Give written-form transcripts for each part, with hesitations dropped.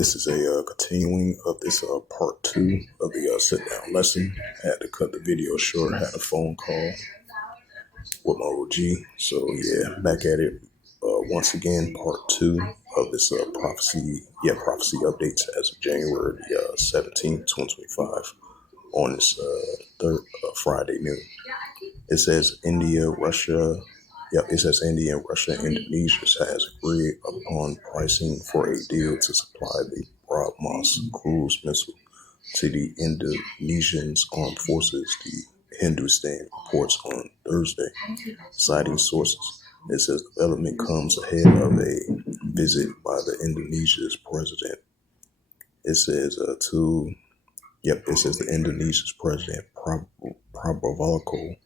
This is a continuing of this part two of the sit-down lesson. I had to cut the video short. I had a phone call with my OG. So yeah, back at it once again, part two of this prophecy updates as of January 17th, 2025 on this third Friday noon. It says India, Russia, and Indonesia has agreed upon pricing for a deal to supply the BrahMos cruise missile to the Indonesian armed forces, the Hindustan reports on Thursday, citing sources. It says development comes ahead of a visit by the Indonesia's president. It says the Indonesia's president Prabowo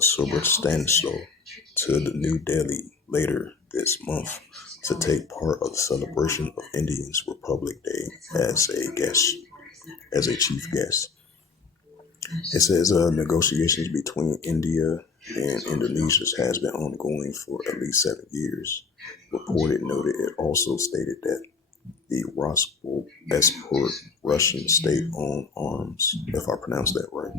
Subianto to the New Delhi later this month to take part of the celebration of Indians Republic Day as a chief guest. It says negotiations between India and Indonesia has been ongoing for at least 7 years. Reported noted it also stated that the Rosport Russian state-owned arms, if I pronounced that right,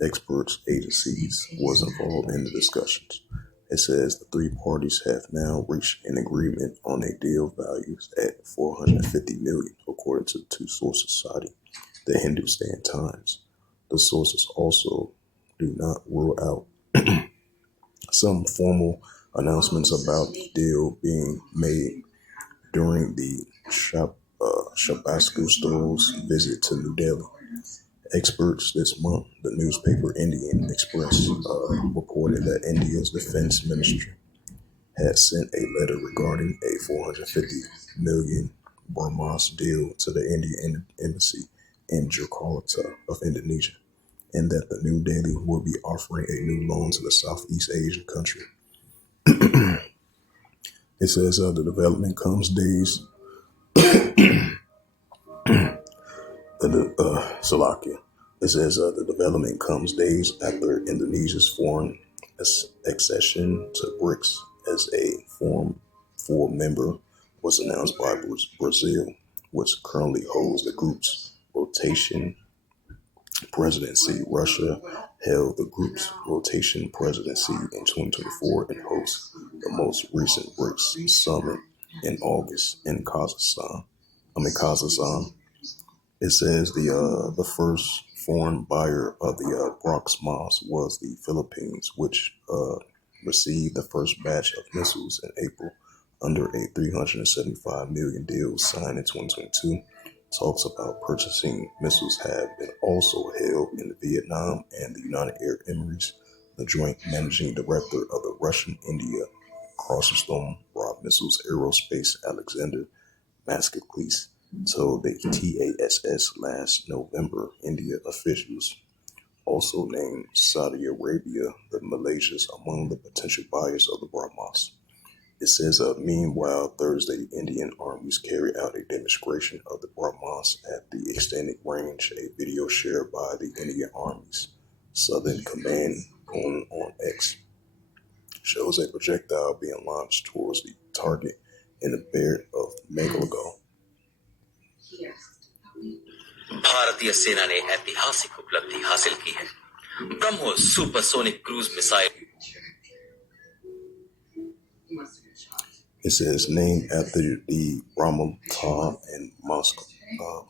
experts agencies was involved in the discussions. It says the three parties have now reached an agreement on a deal valued at $450 million, according to the two sources citing the Hindustan Times. The sources also do not rule out some formal announcements about the deal being made during the Shabaskusto's visit to New Delhi. Experts this month, the newspaper Indian Express reported that India's defense ministry had sent a letter regarding a $450 million BrahMos deal to the Indian embassy in Jakarta of Indonesia, and that the New Delhi will be offering a new loan to the Southeast Asian country. It says the development comes days It says the development comes days after Indonesia's foreign accession to BRICS as a full member was announced by Brazil, which currently holds the group's rotation presidency. Russia held the group's rotation presidency in 2024 and hosts the most recent BRICS summit in August in Kazakhstan. It says the first foreign buyer of the BrahMos was the Philippines, which received the first batch of missiles in April under a $375 million deal signed in 2022. Talks about purchasing missiles have been also held in Vietnam and the United Arab Emirates. The joint managing director of the Russian-India Cross-Storm Broad Missiles Aerospace, Alexander Maskaklis, told the TASS last November. India officials also named Saudi Arabia, the Malaysians, among the potential buyers of the BrahMos. It says, meanwhile, Thursday, Indian armies carried out a demonstration of the BrahMos at the extended range. A video shared by the Indian Army's Southern Command on X shows a projectile being launched towards the target in the Bay of Megalago. भारतीय सेना ने ऐतिहासिक उपलब्धि हासिल की है। BrahMos supersonic cruise missile. It says named after the Brahmaputra and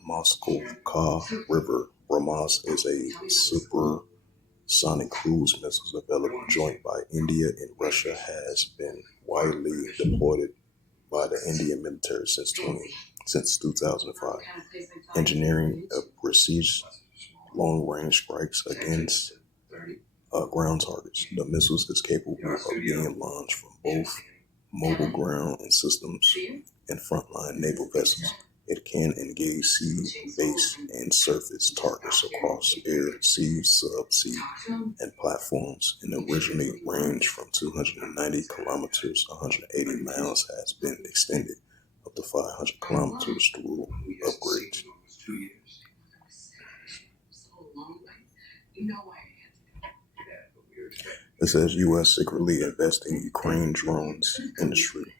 Moskovka River. BrahMos is a supersonic cruise missile developed joint by India and Russia, has been widely deployed by the Indian military since 2005. Engineering a precise long-range strikes against ground targets. The missiles is capable of being launched from both mobile ground and systems and frontline naval vessels. It can engage sea, base, and surface targets across air, sea, sub-sea, and platforms. An originally range from 290 kilometers, 180 miles, has been extended up to 500 kilometers through upgrades. It says U.S. secretly invest in Ukraine drones industry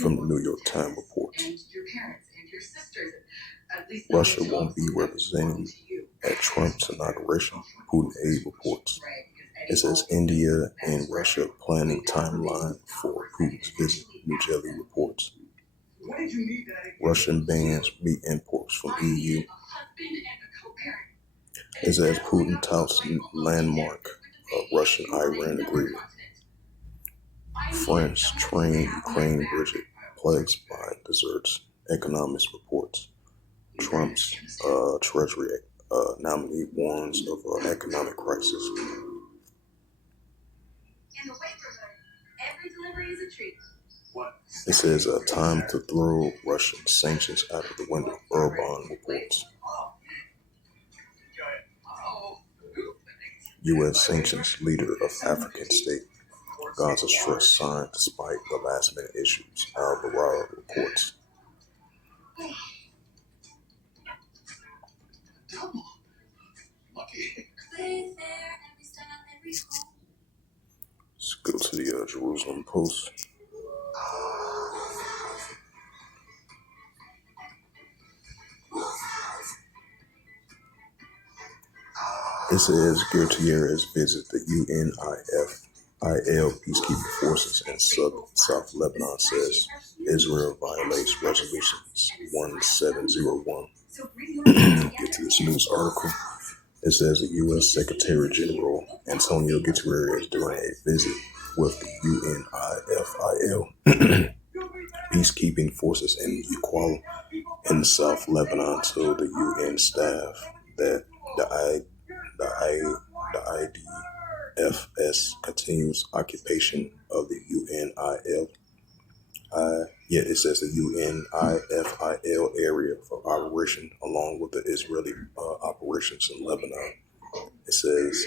from the New York Times reports. Russia won't be representing at Trump's inauguration, Putin aide reports. It says India and Russia planning timeline for Putin's visit, New Delhi reports. Russian bans meat imports from EU. It says Putin touts landmark Russian-Iran agreement. France train Ukraine budget plagued by deserts, economist reports. Trump's Treasury nominee warns of economic crisis. It says time to throw Russian sanctions out of the window, Urban reports. U.S. sanctions leader of African state. Gaza stress signed despite the last minute issues, Al-Barara reports. Let's go to the Jerusalem Post. It says Gutierrez visit the UNIFIL peacekeeping forces in South Lebanon, says Israel violates resolutions 1701. Get to this news article. It says the U.S. Secretary General Antonio Gutierrez during a visit with the UNIFIL peacekeeping forces in Equal in South Lebanon told the UN staff that the IDFS continues occupation of the UNIFIL. It says the UNIFIL area for operation along with the Israeli operations in Lebanon. It says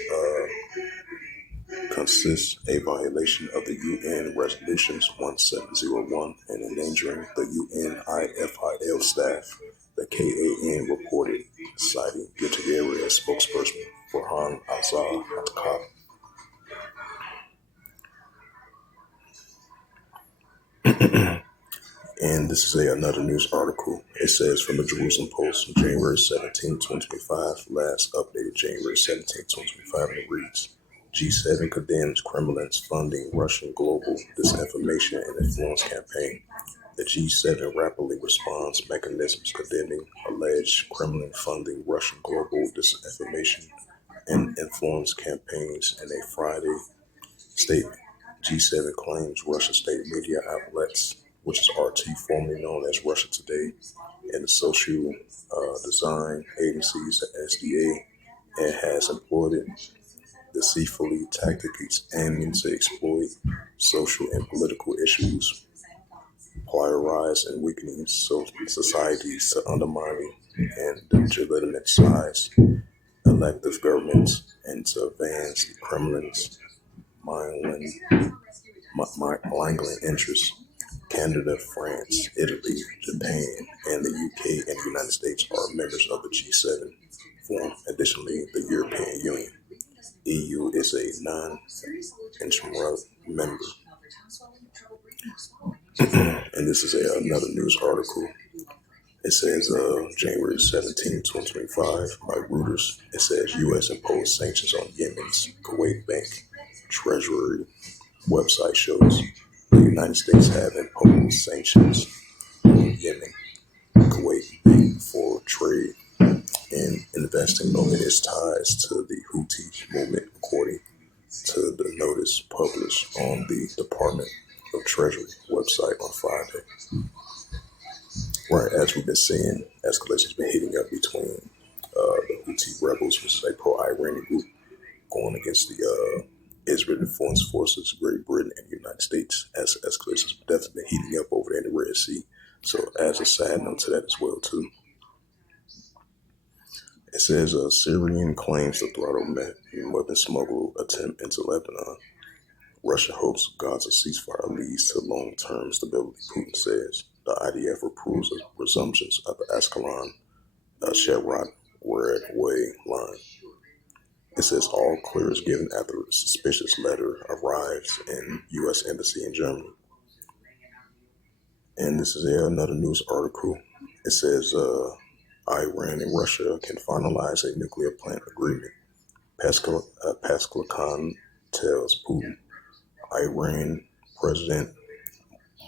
consists a violation of the UN resolutions 1701 and endangering the UNIFIL staff. The KAN reported, citing Gutierrez spokesperson Farhan Al-Zahar. And this is another news article. It says from the Jerusalem Post, January 17, 2025, last updated January 17, 2025, and it reads, G7 condemns Kremlin's funding Russian global disinformation and influence campaign. The G7 rapidly responds mechanisms condemning alleged Kremlin funding Russian global disinformation and influence campaigns in a Friday statement. G7 claims Russian state media outlets, which is RT, formerly known as Russia Today, and the social design agencies, the SDA, and has employed deceitfully tactics aiming to exploit social and political issues, polarize and weakening societies to undermining and delegitimize elective governments, and to advance the Kremlin's malignant interests. Canada, France, Italy, Japan, and the UK and the United States are members of the G7 forum. Additionally, the European Union, EU, is a non-integral member. And this is another news article. It says January 17, 2025 by Reuters. It says U.S. imposed sanctions on Yemen's Kuwait Bank. Treasury website shows the United States have imposed sanctions on Yemen, Kuwait Bank for trade and investing over its ties to the Houthi movement, according to the notice published on the Department of Treasury website on Friday. Right, as we've been seeing, escalation's been heating up between the Houthi rebels, which is a pro-Iranian group, going against the Israel Defense Forces, Great Britain, and the United States. As escalation's definitely been heating up over there in the Red Sea. So, as a side note to that as well, too. It says Syrian claims to throttle weapon smuggle attempt into Lebanon. Russia hopes Gaza ceasefire leads to long-term stability, Putin says. The IDF approves of resumptions of the Ascalon Shevrat Red Way line. It says all clear is given after a suspicious letter arrives in U.S. Embassy in Germany. And this is another news article. It says Iran and Russia can finalize a nuclear plant agreement. Pascal Khan tells Putin. Iran President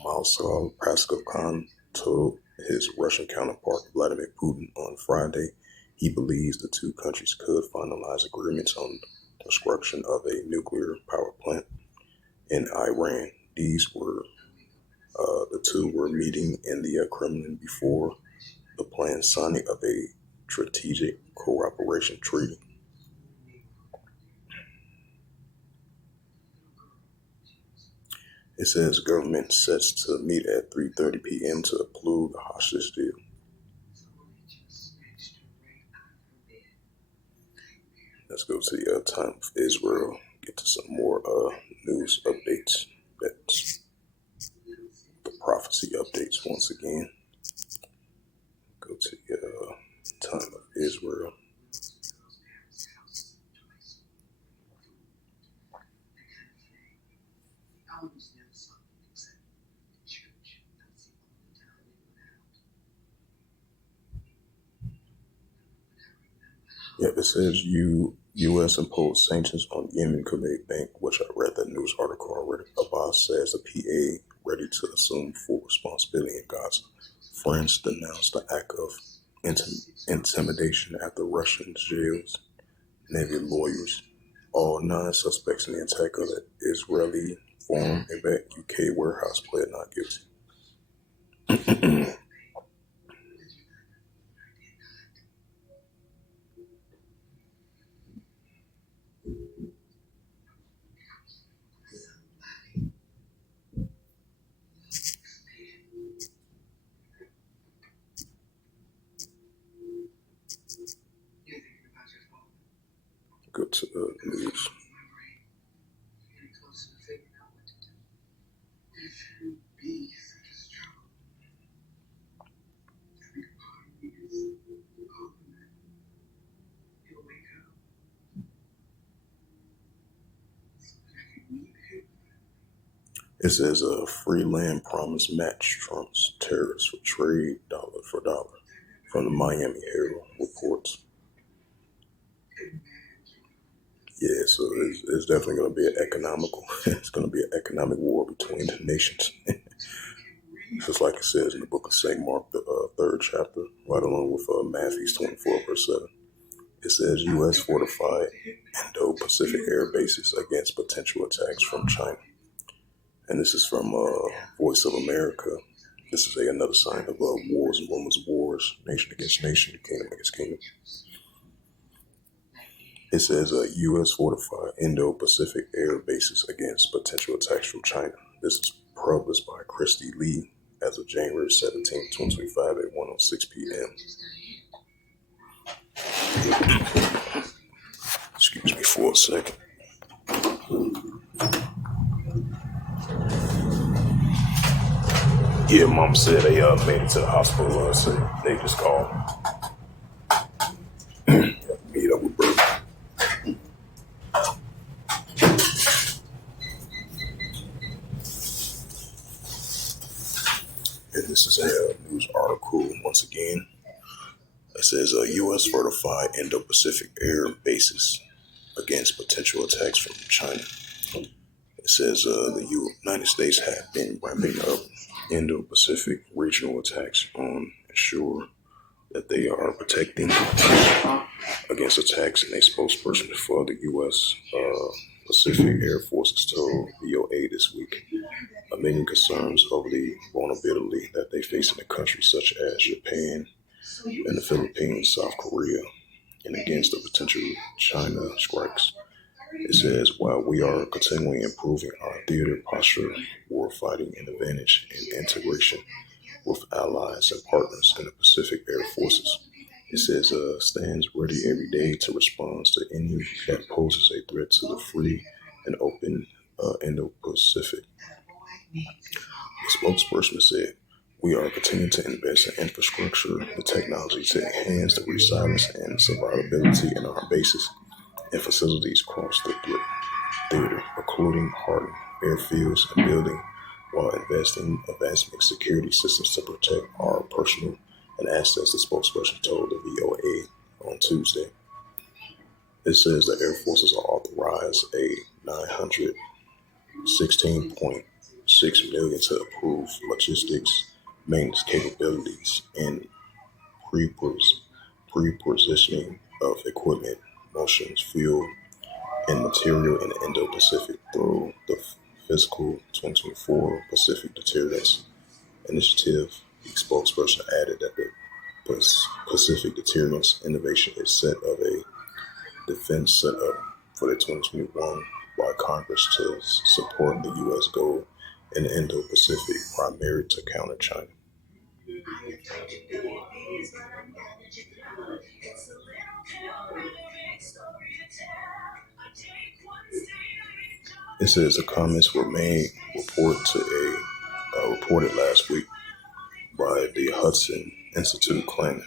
Mossad Pascal Khan told his Russian counterpart Vladimir Putin on Friday he believes the two countries could finalize agreements on the construction of a nuclear power plant in Iran. The two were meeting in the Kremlin before the planned signing of a strategic cooperation treaty. It says government sets to meet at 3:30 p.m. to approve the hostage deal. Let's go to the time of Israel. Get to some more news updates. That's the prophecy updates once again. Go to the time of Israel. Yep, it says U.S. imposed sanctions on Yemen Kuwait Bank, which I read that news article already. Abbas says the PA ready to assume full responsibility in Gaza. France denounced the act of intimidation after Russian jails Navy lawyers. All 9 suspects in the attack of the Israeli foreign UK warehouse pled not guilty. Go to the news. It says a free land promise match Trump's tariffs for trade dollar for dollar from the Miami Herald reports. Yeah, so it's definitely going to be it's going to be an economic war between the nations. Just like it says in the book of St. Mark, the 3rd chapter, right along with Matthew 24 verse 7. It says U.S. fortified Indo-Pacific air bases against potential attacks from China. And this is from Voice of America. This is another sign of wars and rumors of wars, nation against nation, kingdom against kingdom. It says U.S. fortified Indo-Pacific air bases against potential attacks from China. This is published by Christy Lee as of January 17, 2025 at 1:06 p.m. Excuse me for a second. Yeah, Mom said they made it to the hospital. So they just called. Meet up with Bert. And this is a news article once again. It says U.S. fortified Indo-Pacific air bases against potential attacks from China. It says the United States have been ramping up Indo-Pacific regional attacks on ensure that they are protecting against attacks, and a spokesperson for the U.S. Pacific Air Forces told VOA this week, amid concerns over the vulnerability that they face in a country such as Japan and the Philippines, South Korea, and against the potential China strikes. It says, while we are continually improving our theater posture, war fighting, and advantage in integration with allies and partners in the Pacific Air Forces, it says stands ready every day to respond to any that poses a threat to the free and open Indo-Pacific. The spokesperson said, we are continuing to invest in infrastructure and technology to enhance the resilience and survivability in our bases and facilities across the theater, including hardened airfields and building, while investing in advancing security systems to protect our personal an access the spokesperson told the VOA on Tuesday. It says the Air Forces are authorized a $916.6 million to approve logistics, maintenance capabilities, and pre-positioning of equipment, motions, fuel, and material in the Indo-Pacific through the fiscal 2024 Pacific Deterrence Initiative. The spokesperson added that the Pacific Deterrence Innovation is set of a defense setup for the 2021 by Congress to support the U.S. goal in the Indo-Pacific, primary to counter China. It says the comments were made reported last week by the Hudson Institute, claiming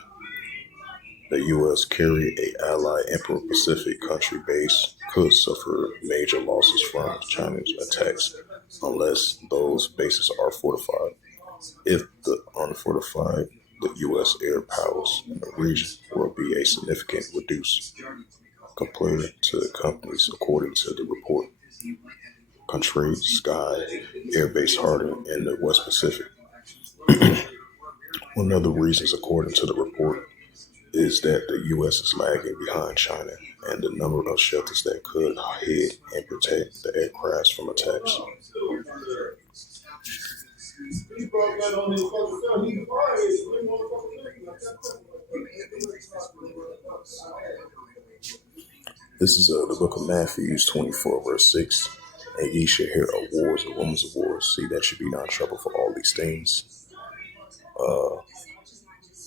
the U.S. carried a allied Indo-Pacific country base could suffer major losses from China's attacks unless those bases are fortified. If the unfortified, the U.S. air powers in the region will be a significant reduce compared to the companies, according to the report. Country Sky Air Base Hardin in the West Pacific. One of the reasons, according to the report, is that the U.S. is lagging behind China and the number of shelters that could hide and protect the aircraft from attacks. This is the book of Matthew 24, verse 6. And ye shall hear of wars and rumors of wars. See that you be not troubled for all these things.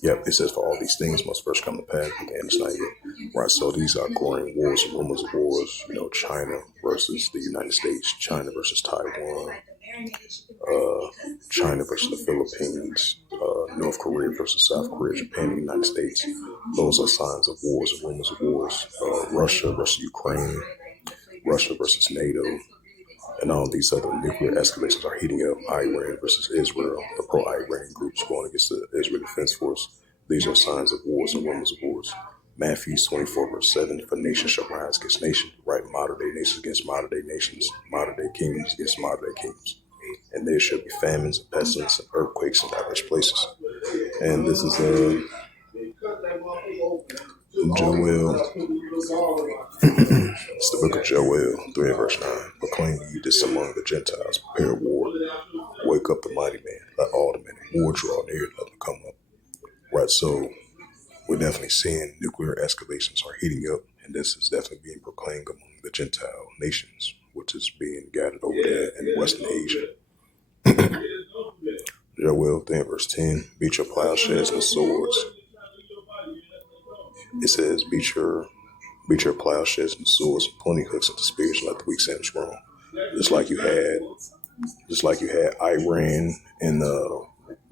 It says for all these things must first come to pass, but the end is not yet. Right, so these are growing wars and rumors of wars. China versus the United States, China versus Taiwan, China versus the Philippines, North Korea versus South Korea, Japan, and the United States. Those are signs of wars and rumors of wars. Russia versus Ukraine, Russia versus NATO, and all these other nuclear escalations are heating up. Iran versus Israel, the pro-Iranian groups going against the Israeli Defense Force. These are signs of wars and rumors of wars. Matthew 24, verse 7, for nation shall rise against nation, right? Modern-day nations against modern-day nations, modern-day kingdoms against modern-day kingdoms. And there shall be famines, and pestilence, and earthquakes in diverse places. And this is Joel. It's the book of Joel 3 verse 9. Proclaim ye this among the Gentiles, prepare war, wake up the mighty man, let all the men in war draw near, let them come up. Right, so we're definitely seeing nuclear escalations are heating up, and this is definitely being proclaimed among the Gentile nations, which is being gathered over there in Western Asia. Joel 3 verse 10, beat your plowshares and swords. It says, beat your plowshares and swords, pointing hooks into spears, and let the weak say I'm strong. Just like you had Iran and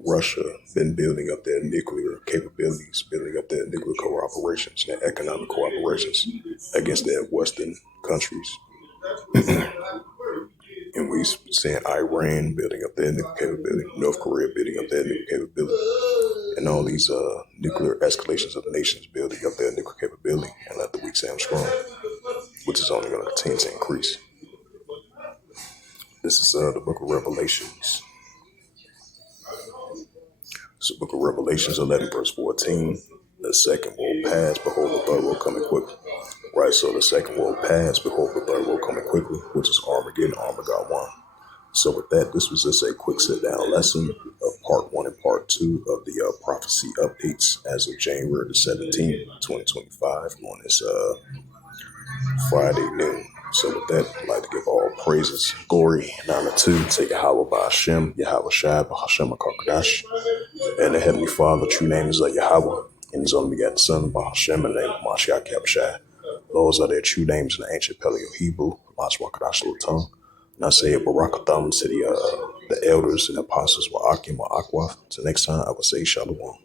Russia been building up their nuclear capabilities, building up their nuclear cooperations, their economic cooperations against their Western countries. And we seeing Iran building up their nuclear capability, North Korea building up their nuclear capability, and all these nuclear escalations of nations building up their nuclear capability, and let the weak say I'm strong, which is only going to continue to increase. This is the book of Revelations. It's the book of Revelations 11 verse 14. The second world pass, behold the third world coming quickly. Right, so the second world pass, behold the third world coming quickly, which is Armageddon, Armageddon. So with that, this was just a quick sit-down lesson of part 1 and part 2 of the prophecy updates as of January the 17th, 2025 on this Friday noon. So with that, I'd like to give all praises, glory, and honor to Yahweh Ba'Hashem, Yahweh Shai, Ba'Hashem HaKadosh, and the Heavenly Father. True name is Yahweh, and His only begotten Son, Ba'Hashem, in the name of Mashiach Yahushua. Those are their true names in the ancient Paleo-Hebrew, Mashwa Kadash tongue. And I say Barakatham to the elders and apostles, Wa'akim, Wa'akwa. Till next time, I will say Shalom.